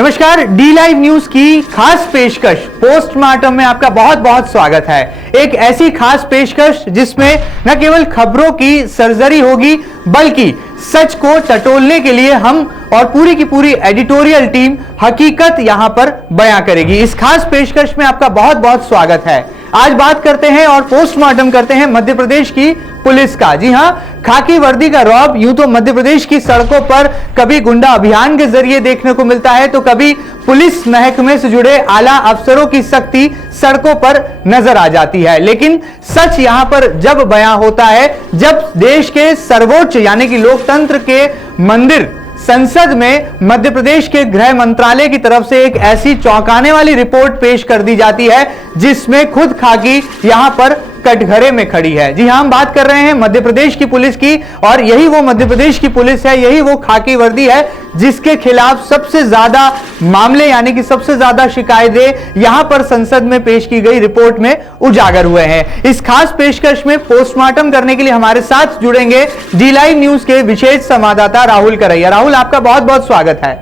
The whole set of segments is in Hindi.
नमस्कार, डी लाइव न्यूज की खास पेशकश पोस्टमार्टम में आपका बहुत बहुत स्वागत है। एक ऐसी खास पेशकश जिसमें न केवल खबरों की सर्जरी होगी बल्कि सच को टटोलने के लिए हम और पूरी की पूरी एडिटोरियल टीम हकीकत यहां पर बयां करेगी। इस खास पेशकश में आपका बहुत बहुत स्वागत है। आज बात करते हैं और पोस्टमार्टम करते हैं मध्य प्रदेश की पुलिस का। जी हां, खाकी वर्दी का रौब यूं तो मध्य प्रदेश की सड़कों पर कभी गुंडा अभियान के जरिए देखने को मिलता है तो कभी पुलिस महकमे से जुड़े आला अफसरों की सख्ती सड़कों पर नजर आ जाती है। लेकिन सच यहां पर जब बयां होता है, जब देश के सर्वोच्च यानी कि लोकतंत्र के मंदिर संसद में मध्य प्रदेश के गृह मंत्रालय की तरफ से एक ऐसी चौंकाने वाली रिपोर्ट पेश कर दी जाती है जिसमें खुद खाकी यहां पर कटघरे में खड़ी है। जी हां, हम बात कर रहे हैं मध्य प्रदेश की पुलिस की और यही वो मध्य प्रदेश की पुलिस है, यही वो खाकी वर्दी है जिसके खिलाफ सबसे ज्यादा मामले यानी कि सबसे ज्यादा शिकायतें यहां पर संसद में पेश की गई रिपोर्ट में उजागर हुए हैं। इस खास पेशकश में पोस्टमार्टम करने के लिए हमारे साथ जुड़ेंगे डी लाइव न्यूज के विशेष संवाददाता राहुल करैया। राहुल, आपका बहुत बहुत स्वागत है।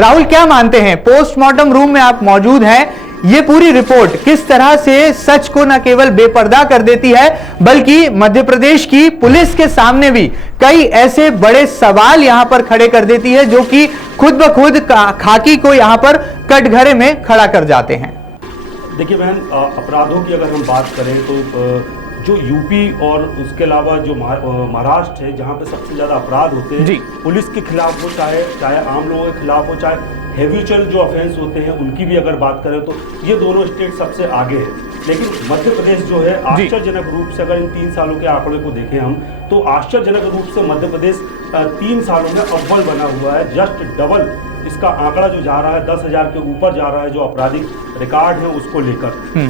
राहुल, क्या मानते हैं, पोस्टमार्टम रूम में आप मौजूद हैं, ये पूरी रिपोर्ट किस तरह से सच को न केवल बेपर्दा कर देती है बल्कि मध्य प्रदेश की पुलिस के सामने भी कई ऐसे बड़े सवाल यहां पर खड़े कर देती है जो कि खुद ब खुद खाकी को यहां पर कटघरे में खड़ा कर जाते हैं। देखिए बहन, अपराधों की अगर हम बात करें तो जो यूपी और उसके अलावा जो महाराष्ट्र है जहाँ पे सबसे ज़्यादा अपराध होते हैं पुलिस के खिलाफ हो, चाहे आम लोगों के खिलाफ हो, चाहे हैबिचुअल जो ऑफेंस होते हैं उनकी भी अगर बात करें तो ये दोनों स्टेट सबसे आगे है। लेकिन मध्य प्रदेश जो है आश्चर्यजनक रूप से अगर इन 3 सालों के आंकड़े को देखें हम तो आश्चर्यजनक रूप से मध्य प्रदेश 3 सालों में अव्वल बना हुआ है। जस्ट डबल इसका आंकड़ा जो जा रहा है 10,000 के ऊपर जा रहा है जो आपराधिक रिकॉर्ड है उसको लेकर।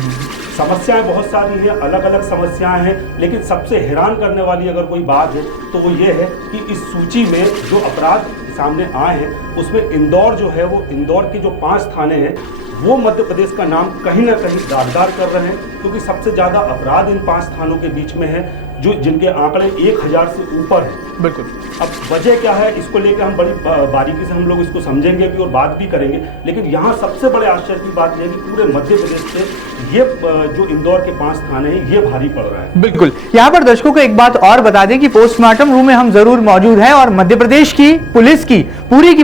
समस्याएं बहुत सारी हैं, अलग अलग समस्याएं हैं, लेकिन सबसे हैरान करने वाली अगर कोई बात है तो वो ये है कि इस सूची में जो अपराध सामने आए हैं उसमें इंदौर जो है वो इंदौर के जो 5 थाने हैं वो मध्य प्रदेश का नाम कहीं ना कहीं दागदार कर रहे हैं क्योंकि सबसे ज़्यादा अपराध इन 5 थानों के बीच में है जो जिनके आंकड़े 1000 से ऊपर है। बिल्कुल। अब वजह क्या है इसको लेकर हम बड़ी बारीकी से हम लोग इसको समझेंगे भी और बात भी करेंगे, लेकिन यहाँ सबसे बड़े आश्चर्य की बात यह है कि पूरे मध्य प्रदेश से ये जो इंदौर के 5 थाने हैं ये भारी पड़ रहा है। बिल्कुल। यहाँ पर दर्शकों को एक बात और बता दें कि पोस्टमार्टम रूम में हम जरूर मौजूद हैं और मध्य प्रदेश की पुलिस की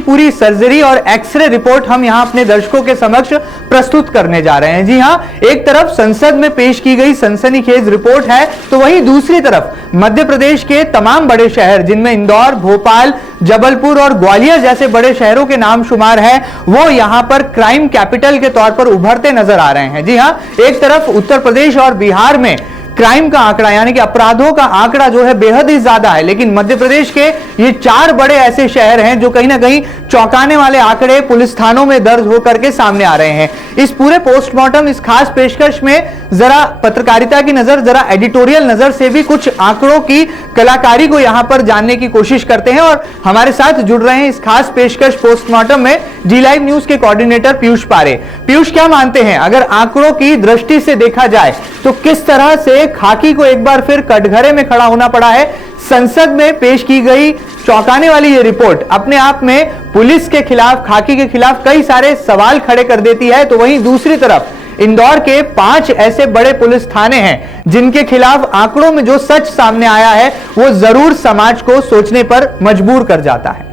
पूरी सर्जरी और एक्सरे रिपोर्ट हम यहाँ अपने दर्शकों के समक्ष प्रस्तुत करने जा रहे हैं। जी हाँ, एक तरफ संसद में पेश की गई सनसनीखेज रिपोर्ट है तो वहीं दूसरी तरफ मध्य प्रदेश के तमाम बड़े शहर जिनमें इंदौर, भोपाल, जबलपुर और ग्वालियर जैसे बड़े शहरों के नाम शुमार है वो यहां पर क्राइम कैपिटल के तौर पर उभरते नजर आ रहे हैं। जी हां, एक तरफ उत्तर प्रदेश और बिहार में क्राइम का आंकड़ा यानी कि अपराधों का आंकड़ा जो है बेहद ही ज्यादा है, लेकिन मध्य प्रदेश के ये 4 बड़े ऐसे शहर हैं जो कहीं ना कहीं चौंकाने वाले आंकड़े पुलिस थानों में दर्ज होकर के सामने आ रहे हैं। इस पूरे पोस्टमार्टम इस खास पेशकश में जरा पत्रकारिता की नजर, जरा एडिटोरियल नजर से भी कुछ आंकड़ों की कलाकारी को यहां पर जानने की कोशिश करते हैं और हमारे साथ जुड़ रहे हैं इस खास पेशकश पोस्टमार्टम में डी लाइव न्यूज के कोऑर्डिनेटर पीयूष पारे। पीयूष, क्या मानते हैं, अगर आंकड़ों की दृष्टि से देखा जाए तो किस तरह से खाकी को एक बार फिर कटघरे में खड़ा होना पड़ा है? संसद में पेश की गई चौंकाने वाली ये रिपोर्ट अपने आप में पुलिस के खिलाफ, खाकी के खिलाफ कई सारे सवाल खड़े कर देती है तो वहीं दूसरी तरफ इंदौर के 5 ऐसे बड़े पुलिस थाने हैं जिनके खिलाफ आंकड़ों में जो सच सामने आया है वो जरूर समाज को सोचने पर मजबूर कर जाता है।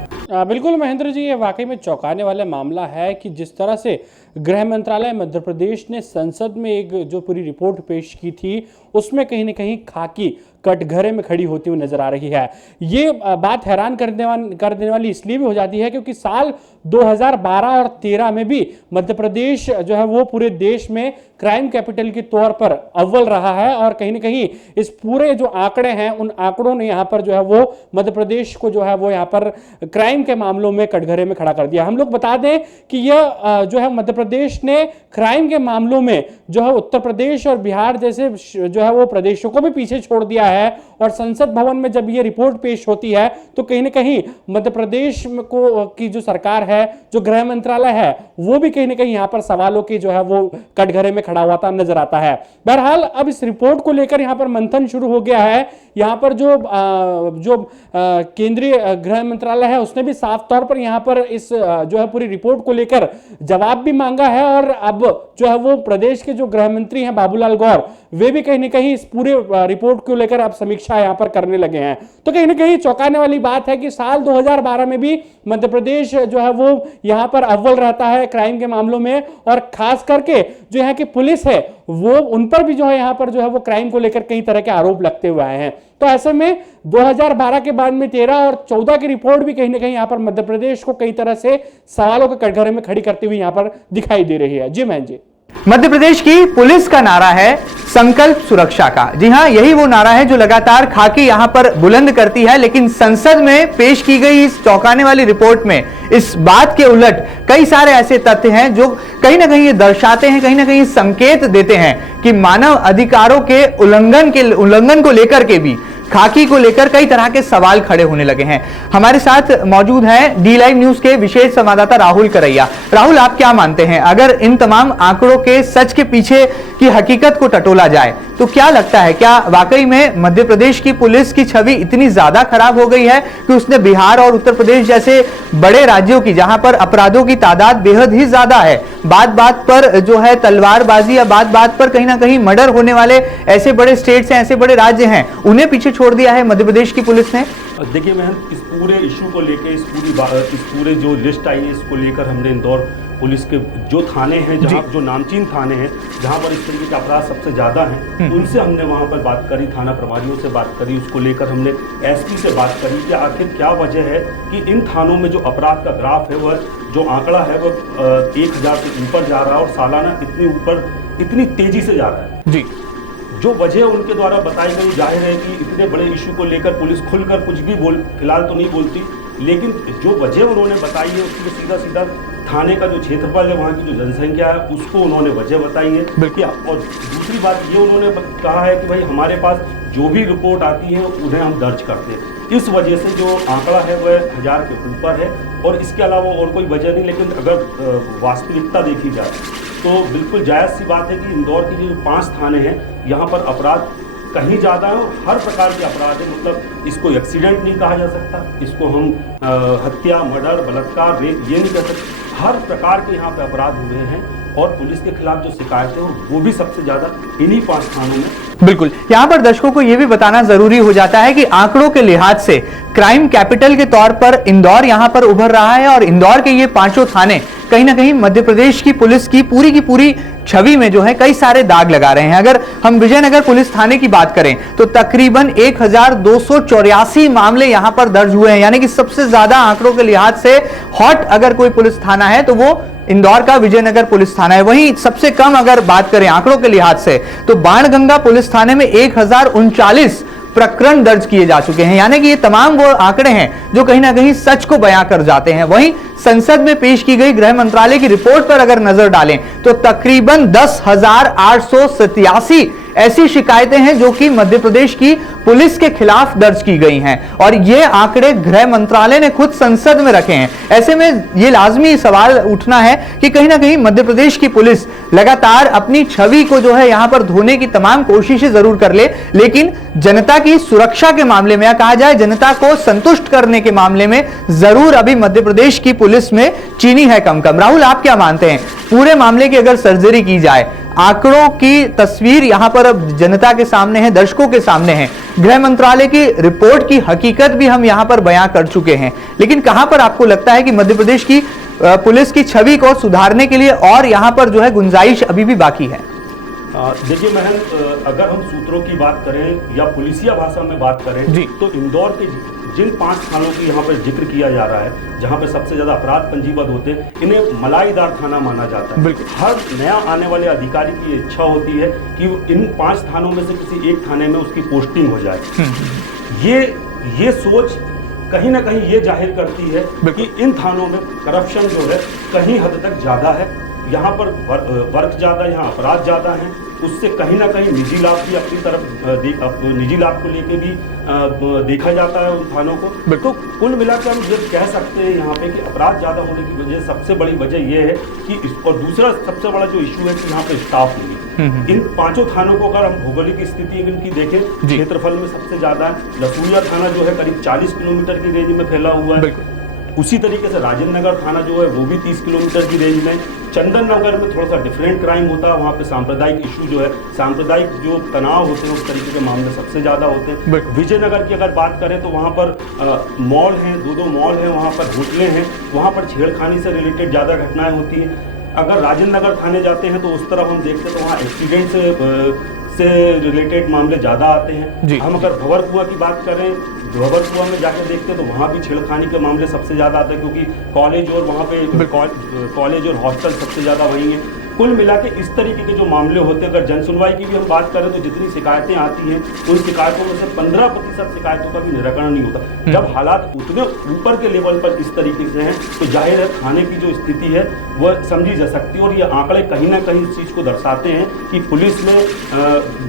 बिल्कुल महेंद्र जी, ये वाकई में चौंकाने वाला मामला है कि जिस तरह से गृह मंत्रालय मध्य प्रदेश ने संसद में एक जो पूरी रिपोर्ट पेश की थी उसमें कहीं ना कहीं खाकी कटघरे में खड़ी होती हुई नजर आ रही है। ये बात हैरान कर देने वाली इसलिए भी हो जाती है क्योंकि साल 2012 और 13 में भी मध्य प्रदेश जो है वो पूरे देश में क्राइम कैपिटल के तौर पर अव्वल रहा है और कहीं ना कहीं इस पूरे जो आंकड़े हैं उन आंकड़ों ने यहाँ पर जो है वो मध्य प्रदेश को जो है वो यहाँ पर क्राइम के मामलों में कटघरे में खड़ा कर दिया। हम लोग बता दें कि यह जो है मध्य प्रदेश ने क्राइम के मामलों में जो है उत्तर प्रदेश और बिहार जैसे जो है वो प्रदेशों को भी पीछे छोड़ दिया है। और संसद भवन में जब ये रिपोर्ट पेश होती है तो कहीं ना कहीं मध्य प्रदेश को की जो सरकार है, जो गृह मंत्रालय है, वो भी कहीं ना कहीं यहाँ पर सवालों की जो है वो कटघरे में खड़ा हुआ नजर आता है। बहरहाल अब इस रिपोर्ट को लेकर यहाँ पर मंथन शुरू हो गया है। यहाँ पर जो केंद्रीय गृह मंत्रालय है उसने भी साफ तौर पर यहाँ पर इस जो है पूरी रिपोर्ट को लेकर जवाब भी मांगा है। और अब जो है वो प्रदेश के जो गृह मंत्री हैं बाबूलाल गौर, वे भी कहीं ना कहीं इस पूरे रिपोर्ट को लेकर अब समीक्षा यहाँ पर करने लगे हैं। तो कहीं ना कहीं चौंकाने वाली बात है कि साल 2012 में भी मध्य प्रदेश जो है वो यहाँ पर अव्वल रहता है क्राइम के मामलों में। और खास करके जो यहाँ की पुलिस है वो उन पर भी जो है यहाँ पर जो है वो क्राइम को लेकर कई तरह के आरोप लगते हुए आए हैं। तो ऐसे में 2012 के बाद में 13 और 14 की रिपोर्ट भी कहीं ना कहीं यहाँ पर मध्य प्रदेश को कई तरह से सवालों के कटघरे में खड़ी करती हुई यहाँ पर दिखाई दे रही है। जी मैन जी। मध्य प्रदेश की पुलिस का नारा है संकल्प सुरक्षा का। जी हां, यही वो नारा है जो लगातार खाकी यहां पर बुलंद करती है। लेकिन संसद में पेश की गई इस चौंकाने वाली रिपोर्ट में इस बात के उलट कई सारे ऐसे तथ्य हैं जो कहीं ना कहीं ये दर्शाते हैं, कहीं ना कहीं संकेत देते हैं कि मानव अधिकारों के उल्लंघन को लेकर के भी खाकी को लेकर कई तरह के सवाल खड़े होने लगे हैं। हमारे साथ मौजूद हैं डी लाइव न्यूज के विशेष संवाददाता राहुल करैया। राहुल, आप क्या मानते हैं, अगर इन तमाम आंकड़ों के सच के पीछे की हकीकत को टटोला जाए तो क्या लगता है, क्या वाकई में मध्य प्रदेश की पुलिस की छवि इतनी ज्यादा खराब हो गई है कि उसने बिहार और उत्तर प्रदेश जैसे बड़े राज्यों की, जहां पर अपराधों की तादाद बेहद ही ज्यादा है, बात बात पर जो है तलवारबाजी या बात बात पर कहीं ना कहीं मर्डर होने वाले ऐसे बड़े स्टेट्स हैं, ऐसे बड़े राज्य हैं, उन्हें पीछे छोड़ दिया है मध्य प्रदेश की पुलिस ने? देखिए मैं इस पूरे इशू को लेकर इस पूरे जो लिस्ट आई है इसको लेकर हमने इंदौर पुलिस के जो थाने हैं, जहाँ जो नामचीन थाने हैं जहाँ पर इस तरीके के अपराध सबसे ज़्यादा हैं, उनसे हमने वहाँ पर बात करी, थाना प्रभारियों से बात करी, उसको लेकर हमने एसपी से बात करी कि आखिर क्या वजह है कि इन थानों में जो अपराध का ग्राफ है वह जो आंकड़ा है वह 1000 से ऊपर जा रहा है और सालाना इतनी तेजी से जा रहा है। जी, जो वजह उनके द्वारा बताई गई, जाहिर है कि इतने बड़े इशू को लेकर पुलिस खुलकर कुछ भी फिलहाल तो नहीं बोलती, लेकिन जो वजह उन्होंने बताई है उसमें सीधा सीधा थाने का जो क्षेत्रफल है, वहाँ की जो जनसंख्या है, उसको उन्होंने वजह बताई है। बिल्कुल। और दूसरी बात ये उन्होंने कहा है कि भाई हमारे पास जो भी रिपोर्ट आती है उन्हें हम दर्ज करते हैं, इस वजह से जो आंकड़ा है वह 1000 के ऊपर है और इसके अलावा और कोई वजह नहीं। लेकिन अगर वास्तविकता देखी जाए तो बिल्कुल जायज़ सी बात है कि इंदौर की जो 5 थाने हैं यहाँ पर अपराध कहीं ज़्यादा है और हर प्रकार के अपराध है। मतलब इसको एक्सीडेंट नहीं कहा जा सकता, इसको हम हत्या, मर्डर, बलात्कार, रेप ये नहीं कह सकते, हर प्रकार के यहाँ पे अपराध हुए हैं और पुलिस के खिलाफ जो शिकायतें हैं वो भी सबसे ज़्यादा इन्हीं 5 थानों में। बिल्कुल, यहाँ पर दर्शकों को यह भी बताना जरूरी हो जाता है कि आंकड़ों के लिहाज से क्राइम कैपिटल के तौर पर इंदौर यहाँ पर उभर रहा है और इंदौर के ये 5 थाने कहीं ना कहीं मध्य प्रदेश की पुलिस की पूरी छवि में जो है कई सारे दाग लगा रहे हैं। अगर हम विजयनगर पुलिस थाने की बात करें तो तकरीबन 1284 मामले यहां पर दर्ज हुए हैं, यानी कि सबसे ज्यादा आंकड़ों के लिहाज से हॉट अगर कोई पुलिस थाना है तो वो इंदौर का विजयनगर पुलिस थाना है। वहीं सबसे कम अगर बात करें आंकड़ों के लिहाज से तो बाणगंगा पुलिस थाने में 1039 प्रकरण दर्ज किए जा चुके हैं, यानी कि ये तमाम वो आंकड़े हैं जो कहीं ना कहीं सच को बयां कर जाते हैं। वहीं संसद में पेश की गई गृह मंत्रालय की रिपोर्ट पर अगर नजर डालें तो तकरीबन 10,887 ऐसी शिकायतें हैं जो कि मध्य प्रदेश की पुलिस के खिलाफ दर्ज की गई हैं और ये आंकड़े गृह मंत्रालय ने खुद संसद में रखे हैं। ऐसे में ये लाजमी सवाल उठना है कि कहीं ना कहीं मध्य प्रदेश की पुलिस लगातार अपनी छवि को जो है यहां पर धोने की तमाम कोशिशें जरूर कर ले, लेकिन जनता की सुरक्षा के मामले में या कहा जाए जनता को संतुष्ट करने के मामले में जरूर अभी मध्य प्रदेश की पुलिस में चीनी है कम। राहुल, आप क्या मानते हैं, पूरे मामले की अगर सर्जरी की जाए, आंकड़ों की तस्वीर यहां पर अब जनता के सामने है, दर्शकों के सामने है, गृह मंत्रालय की रिपोर्ट की हकीकत भी हम यहां पर बयां कर चुके हैं, लेकिन कहां पर आपको लगता है कि मध्य प्रदेश की पुलिस की छवि को सुधारने के लिए और यहां पर जो है गुंजाइश अभी भी बाकी है? देखिए महन, अगर हम सूत्रों की बात करें या पुलिसिया भाषा में बात करें तो इंदौर के जिन 5 थानों की यहाँ पर जिक्र किया जा रहा है जहाँ पे सबसे ज्यादा अपराध पंजीबद्ध होते हैं, इन्हें मलाईदार थाना माना जाता है। हर नया आने वाले अधिकारी की इच्छा होती है कि इन 5 थानों में से किसी एक थाने में उसकी पोस्टिंग हो जाए। ये सोच कहीं ना कहीं ये जाहिर करती है कि इन थानों में करप्शन जो है कहीं हद तक ज्यादा है यहाँ पर वर्क ज़्यादा, यहाँ अपराध ज़्यादा हैं, उससे कहीं ना कहीं निजी लाभ भी अपनी तरफ निजी लाभ को लेके भी देखा जाता है उन थानों को। तो कुल मिलाकर हम ये कह सकते हैं यहाँ पे कि अपराध ज़्यादा होने की वजह, सबसे बड़ी वजह ये है कि और दूसरा सबसे बड़ा जो इशू है कि यहाँ पे स्टाफ नहीं। इन 5 थानों को अगर हम भौगोलिक स्थिति इनकी देखें, क्षेत्रफल में सबसे ज़्यादा है लसूरिया थाना जो है करीब 40 किलोमीटर की रेंज में फैला हुआ है। उसी तरीके से राजेंद्र नगर थाना जो है वो भी 30 किलोमीटर की रेंज में। चंदन नगर में थोड़ा सा डिफरेंट क्राइम होता है, वहाँ पे सांप्रदायिक इशू जो है, सांप्रदायिक जो तनाव होते हैं उस तरीके के मामले सबसे ज़्यादा होते हैं। विजयनगर की अगर बात करें तो वहाँ पर मॉल हैं, 2 मॉल हैं, वहाँ पर होटलें हैं, वहाँ पर छेड़खानी से रिलेटेड ज़्यादा घटनाएँ होती हैं। अगर राजेंद्र नगर थाने जाते हैं तो उस तरफ हम देखते हैं तो वहाँ एक्सीडेंट से रिलेटेड मामले ज़्यादा आते हैं। हम अगर भंवरकुआं की बात करें, भंवरकुआं में जाकर देखते हैं तो वहाँ भी छेड़खानी के मामले सबसे ज़्यादा आते हैं, क्योंकि कॉलेज और वहाँ पे कॉलेज और हॉस्टल सबसे ज़्यादा वहीं हैं। कुल मिला के इस तरीके के जो मामले होते हैं, अगर जन सुनवाई की भी हम बात करें तो जितनी शिकायतें आती हैं उन शिकायतों में से 15% शिकायतों का भी निराकरण नहीं होता। जब हालात उतने ऊपर के लेवल पर इस तरीके से हैं तो जाहिर है थाने की जो स्थिति है वह समझी जा सकती है। और ये आंकड़े कहीं ना कहीं इस चीज़ को दर्शाते हैं कि पुलिस में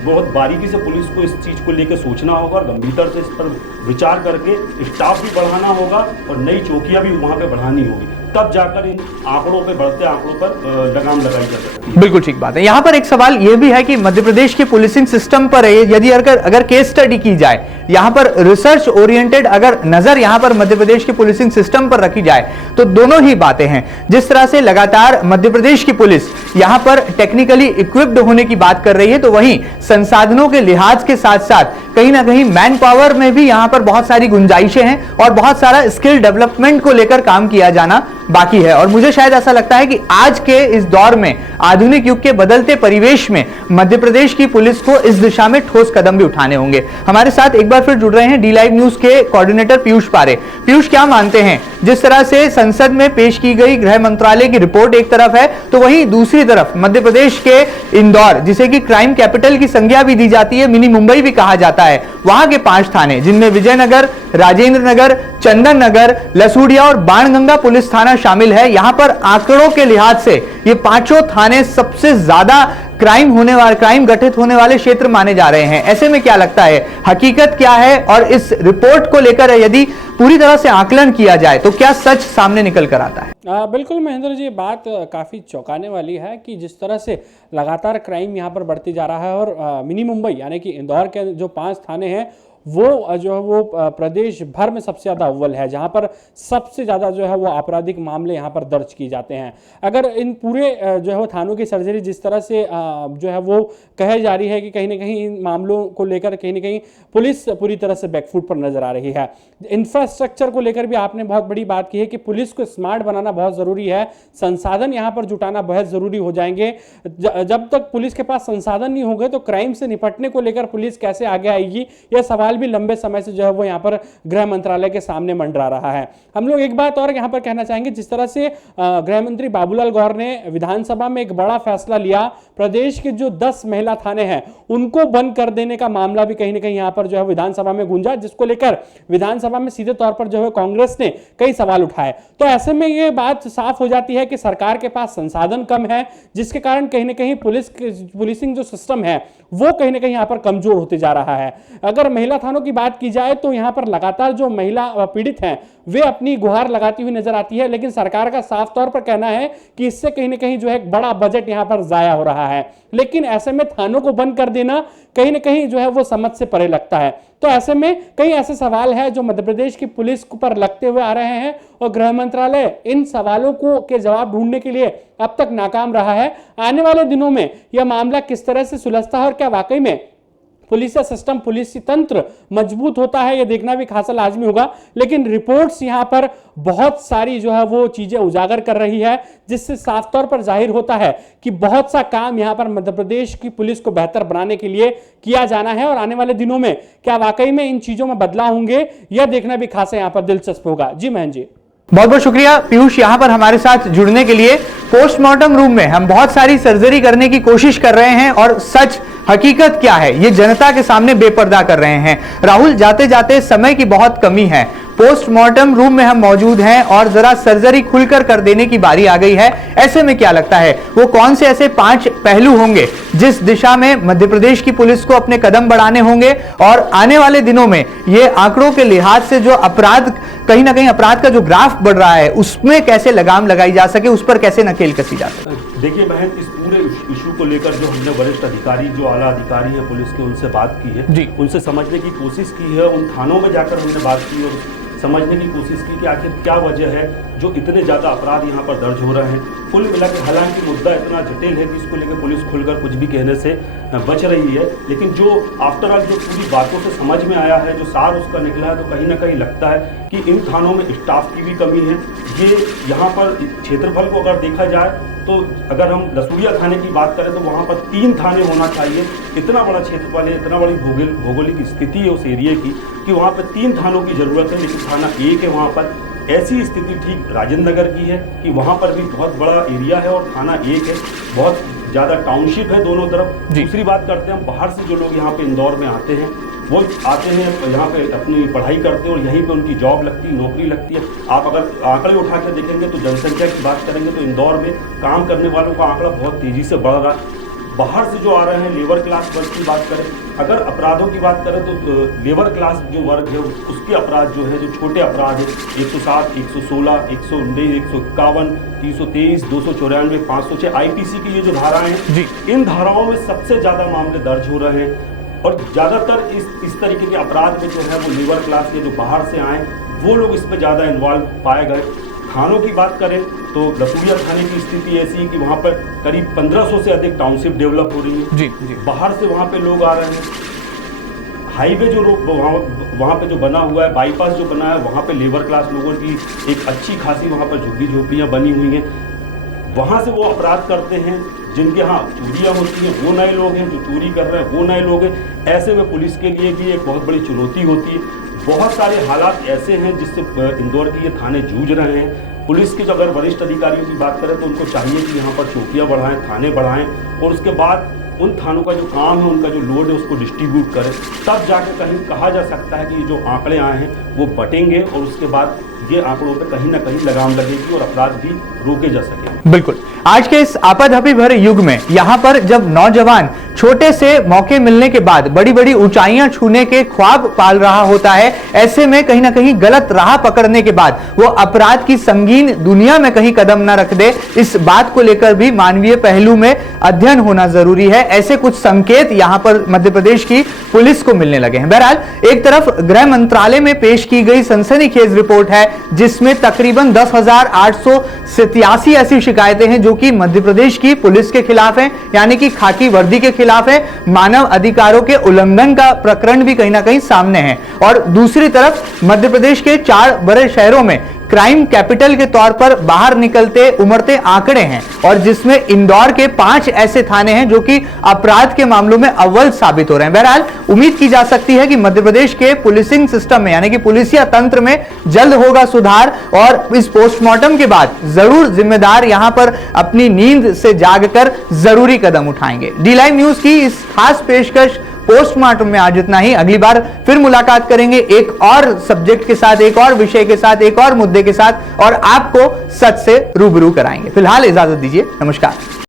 बहुत बारीकी से पुलिस को इस चीज़ को लेकर सोचना होगा और गंभीरता से इस पर विचार करके स्टाफ भी बढ़ाना होगा और नई चौकियाँ भी वहाँ पर बढ़ानी होगी, तब जाकर इन आंकड़ों पे, बढ़ते आंकड़ों पर लगाम लगाई जा सकती है। बिल्कुल ठीक बात है। यहाँ पर एक सवाल ये भी है कि मध्य प्रदेश के पुलिसिंग सिस्टम पर यदि अगर केस स्टडी की जाए, यहाँ पर रिसर्च ओरिएंटेड अगर नजर यहाँ पर मध्य प्रदेश के पुलिसिंग सिस्टम पर रखी जाए तो दोनों ही बातें हैं। जिस तरह से लगातार मध्य प्रदेश की पुलिस यहाँ पर टेक्निकली इक्विप्ड होने की बात कर रही है, तो वहीं संसाधनों के लिहाज के साथ साथ कहीं ना कहीं मैन पावर में भी यहाँ पर बहुत सारी गुंजाइशें हैं और बहुत सारा स्किल डेवलपमेंट को लेकर काम किया जाना बाकी है। और मुझे शायद ऐसा लगता है कि आज के इस दौर में, आधुनिक युग के बदलते परिवेश में मध्य प्रदेश की पुलिस को इस दिशा में ठोस कदम भी उठाने होंगे। हमारे साथ एक बार फिर जुड़ रहे हैं डी लाइव न्यूज के कोऑर्डिनेटर पीयूष पारे। पीयूष, क्या मानते हैं, जिस तरह से संसद में पेश की गई गृह मंत्रालय की रिपोर्ट एक तरफ है, तो वहीं दूसरी तरफ मध्य प्रदेश के इंदौर, जिसे कि क्राइम कैपिटल की संज्ञा भी दी जाती है, मिनी मुंबई भी कहा जाता है, वहां के 5 थाने जिनमें विजयनगर, राजेंद्र नगर, चंदन नगर, लसूड़िया और बाणगंगा पुलिस थाना शामिल है। यहां पर आंकड़ों के लिहाज से ये 5 थाने सबसे ज्यादा क्राइम घटित होने वाले क्षेत्र माने जा रहे हैं। ऐसे में क्या लगता है, हकीकत क्या है, और इस रिपोर्ट को लेकर यदि पूरी तरह से आकलन किया जाए तो क्या सच सामने निकल कर आता है? बिल्कुल महेंद्र जी, बात काफ़ी चौंकाने वाली है कि जिस तरह से लगातार क्राइम यहाँ पर बढ़ती जा रहा है और मिनी मुंबई यानी कि इंदौर के जो 5 थाने हैं वो जो है वो प्रदेश भर में सबसे ज़्यादा अव्वल है, जहाँ पर सबसे ज़्यादा जो है वो आपराधिक मामले यहाँ पर दर्ज किए जाते हैं। अगर इन पूरे जो है वो थानों की सर्जरी जिस तरह से जो है वो कहे जा रही है कि कहीं ना कहीं इन मामलों को लेकर कहीं ना कहीं पुलिस पूरी तरह से बैकफुट पर नजर आ रही है। इंफ्रास्ट्रक्चर को लेकर भी आपने बहुत बड़ी बात की है कि पुलिस को स्मार्ट बनाना बहुत ज़रूरी है, संसाधन यहाँ पर जुटाना बहुत ज़रूरी हो जाएंगे। जब तक पुलिस के पास संसाधन नहीं होंगे तो क्राइम से निपटने को लेकर पुलिस कैसे आगे आएगी, यह सवाल भी लंबे समय से जो है वो यहाँ पर गृह मंत्रालय के सामने मंडरा रहा है। हम लोग एक बात और यहाँ पर कहना चाहेंगे, जिस तरह से गृह मंत्री बाबूलाल गौर ने विधानसभा में एक बड़ा फैसला लिया, प्रदेश के जो 10 महिला थाने हैं उनको बंद कर देने का मामला भी कहीं ना कहीं यहाँ पर जो है विधानसभा में गूंजा, जिसको लेकर विधानसभा में सीधे तौर पर जो है कांग्रेस ने कई सवाल उठाए। तो ऐसे में ये बात साफ हो जाती है कि सरकार के पास संसाधन कम है, जिसके कारण कहीं ना कहीं पुलिसिंग जो सिस्टम है वो कहीं ना कहीं यहाँ पर कमजोर होते जा रहा है। अगर महिला थानों की बात की जाए तो यहाँ पर लगातार जो महिला पीड़ित हैं वे अपनी गुहार लगाती हुई नजर आती है, लेकिन सरकार का साफ तौर पर कहना है कि इससे कहीं ना कहीं जो है एक बड़ा बजट यहाँ पर जाया हो रहा है। लेकिन ऐसे में थानों को बंद कर देना कहीं ना कहीं जो है वो समझ से परे लगता है। तो ऐसे में कई ऐसे सवाल है जो मध्य प्रदेश की पुलिस पर लगते हुए आ रहे हैं और गृह मंत्रालय इन सवालों को के जवाब ढूंढने के लिए अब तक नाकाम रहा है। आने वाले दिनों में यह मामला किस तरह से सुलझता है और क्या वाकई में पुलिस सिस्टम, पुलिस तंत्र मजबूत होता है, यह देखना भी खासा लाजमी होगा। लेकिन रिपोर्ट्स यहां पर बहुत सारी जो है वो चीजें उजागर कर रही है, जिससे साफ तौर पर जाहिर होता है कि बहुत सा काम यहां पर मध्य प्रदेश की पुलिस को बेहतर बनाने के लिए किया जाना है। और आने वाले दिनों में क्या वाकई में इन चीजों में बदलाव होंगे, यह देखना भी खासा यहां पर दिलचस्प होगा। जी महन जी, बहुत बहुत शुक्रिया पीयूष यहाँ पर हमारे साथ जुड़ने के लिए। पोस्टमार्टम रूम में हम बहुत सारी सर्जरी करने की कोशिश कर रहे हैं और सच हकीकत क्या है ये जनता के सामने बेपर्दा कर रहे हैं। राहुल, जाते जाते समय की बहुत कमी है, पोस्टमार्टम रूम में हम मौजूद हैं और जरा सर्जरी खुलकर कर देने की बारी आ गई है। ऐसे में क्या लगता है वो कौन से ऐसे 5 पहलू होंगे जिस दिशा में मध्य प्रदेश की पुलिस को अपने कदम बढ़ाने होंगे और आने वाले दिनों में ये आंकड़ों के लिहाज से जो अपराध, कहीं ना कहीं अपराध का जो ग्राफ बढ़ रहा है उसमें कैसे लगाम लगाई जा सके, उस पर कैसे नकेल कसी जा सके। देखिए बहन, इस पूरे इशू को लेकर जो हमने वरिष्ठ अधिकारी, जो आला अधिकारी हैं पुलिस के, उनसे बात की है जी, उनसे समझने की कोशिश की है, उन थानों में जाकर हमने बात की और समझने की कोशिश की कि आखिर क्या वजह है जो इतने ज़्यादा अपराध यहाँ पर दर्ज हो रहे हैं। कुल मिला के हालांकि मुद्दा इतना जटिल है कि इसको लेकर पुलिस खुलकर कुछ भी कहने से बच रही है, लेकिन जो आफ्टर ऑल जो पूरी बातों से समझ में आया है, जो सार उसका निकला है, तो कहीं ना कहीं लगता है कि इन थानों में स्टाफ की भी कमी है। ये यहाँ पर क्षेत्रफल को अगर देखा जाए तो अगर हम लसूड़िया थाने की बात करें तो वहाँ पर 3 थाने होना चाहिए। इतना बड़ा क्षेत्रफल है, इतना बड़ी भौगोलिक स्थिति है उस एरिया की कि वहाँ पर 3 थानों की ज़रूरत है, लेकिन थाना 1 है वहाँ पर। ऐसी स्थिति ठीक राजेंद्र नगर की है कि वहाँ पर भी बहुत बड़ा एरिया है और थाना 1 है, बहुत ज़्यादा टाउनशिप है दोनों तरफ। दूसरी बात करते हैं हम बाहर से जो लोग यहाँ पे इंदौर में आते हैं, वो आते हैं यहाँ पे अपनी पढ़ाई करते हैं और यहीं पे उनकी जॉब लगती है, नौकरी लगती है। आप अगर आंकड़े उठा के देखेंगे तो जनसंख्या की बात करेंगे तो इंदौर में काम करने वालों का आंकड़ा बहुत तेज़ी से बढ़ रहा है। बाहर से जो आ रहे हैं लेबर क्लास वर्ग की बात करें, अगर अपराधों की बात करें तो लेबर क्लास जो वर्ग है उसके अपराध जो है, जो छोटे अपराध है 107, 116, 119, 151, 323, 294, 506 आईपीसी की ये जो धाराएं हैं जी, इन धाराओं में सबसे ज़्यादा मामले दर्ज हो रहे हैं और ज़्यादातर इस तरीके के अपराध में जो है वो लेबर क्लास के जो बाहर से आए वो लोग इसमें ज़्यादा इन्वॉल्व पाए गए। थानों की बात करें तो लसूड़िया थाने की स्थिति ऐसी है कि वहाँ पर करीब 1500 से अधिक टाउनशिप डेवलप हो रही है जी, जी। बाहर से वहाँ पे लोग आ रहे हैं। हाईवे जो वहाँ पे जो बना हुआ है, बाईपास जो बना है, वहाँ पे लेबर क्लास लोगों की एक अच्छी खासी वहाँ पर झुग्गी झोपड़ियाँ बनी हुई हैं। वहाँ से वो अपराध करते हैं, जिनके यहाँ चोरियाँ होती हैं वो नए लोग हैं, जो चोरी कर रहे हैं वो नए लोग हैं। ऐसे में पुलिस के लिए भी एक बहुत बड़ी चुनौती होती है। बहुत सारे हालात ऐसे हैं जिससे इंदौर के ये थाने जूझ रहे हैं। पुलिस के जो अगर वरिष्ठ अधिकारियों की बात करें तो उनको चाहिए कि यहाँ पर चौकियाँ बढ़ाएं, थाने बढ़ाएं और उसके बाद उन थानों का जो काम है, उनका जो लोड है उसको डिस्ट्रीब्यूट करें, तब जाकर कहीं कहा जा सकता है कि ये जो आंकड़े आए हैं वो बटेंगे और उसके बाद ये आंकड़ों पे कहीं ना कहीं लगाम लगेगी और अपराध भी रोके जा सकेंगे। बिल्कुल, आज के इस आपाधापी भरे युग में यहाँ पर जब नौजवान छोटे से मौके मिलने के बाद बड़ी बड़ी ऊंचाइयां छूने के ख्वाब पाल रहा होता है, ऐसे में कहीं ना कहीं गलत राह पकड़ने के बाद वो अपराध की संगीन दुनिया में कहीं कदम ना रख दे, इस बात को लेकर भी मानवीय पहलू में अध्ययन होना जरूरी है। ऐसे कुछ संकेत यहाँ पर मध्य प्रदेश की पुलिस को मिलने लगे हैं। बहरहाल, एक तरफ गृह मंत्रालय में पेश की गई सनसनीखेज रिपोर्ट है जिसमें तकरीबन 10,887 ऐसी शिकायतें हैं जो कि मध्य प्रदेश की पुलिस के खिलाफ हैं, यानी कि खाकी वर्दी के खिलाफ है। मानव अधिकारों के उल्लंघन का प्रकरण भी कहीं ना कहीं सामने है। और दूसरी तरफ मध्य प्रदेश के 4 बड़े शहरों में क्राइम कैपिटल के तौर पर बाहर निकलते उमड़ते आंकड़े हैं और जिसमें इंदौर के 5 ऐसे थाने हैं जो कि अपराध के मामलों में अव्वल साबित हो रहे हैं। बहरहाल, उम्मीद की जा सकती है कि मध्य प्रदेश के पुलिसिंग सिस्टम में, यानी कि पुलिसिया तंत्र में जल्द होगा सुधार और इस पोस्टमार्टम के बाद जरूर जिम्मेदार यहां पर अपनी नींद से जागकर जरूरी कदम उठाएंगे। डी लाइव न्यूज की इस खास पेशकश पोस्टमार्टम में आज इतना ही। अगली बार फिर मुलाकात करेंगे एक और सब्जेक्ट के साथ, एक और विषय के साथ, एक और मुद्दे के साथ और आपको सच से रूबरू कराएंगे। फिलहाल इजाजत दीजिए, नमस्कार।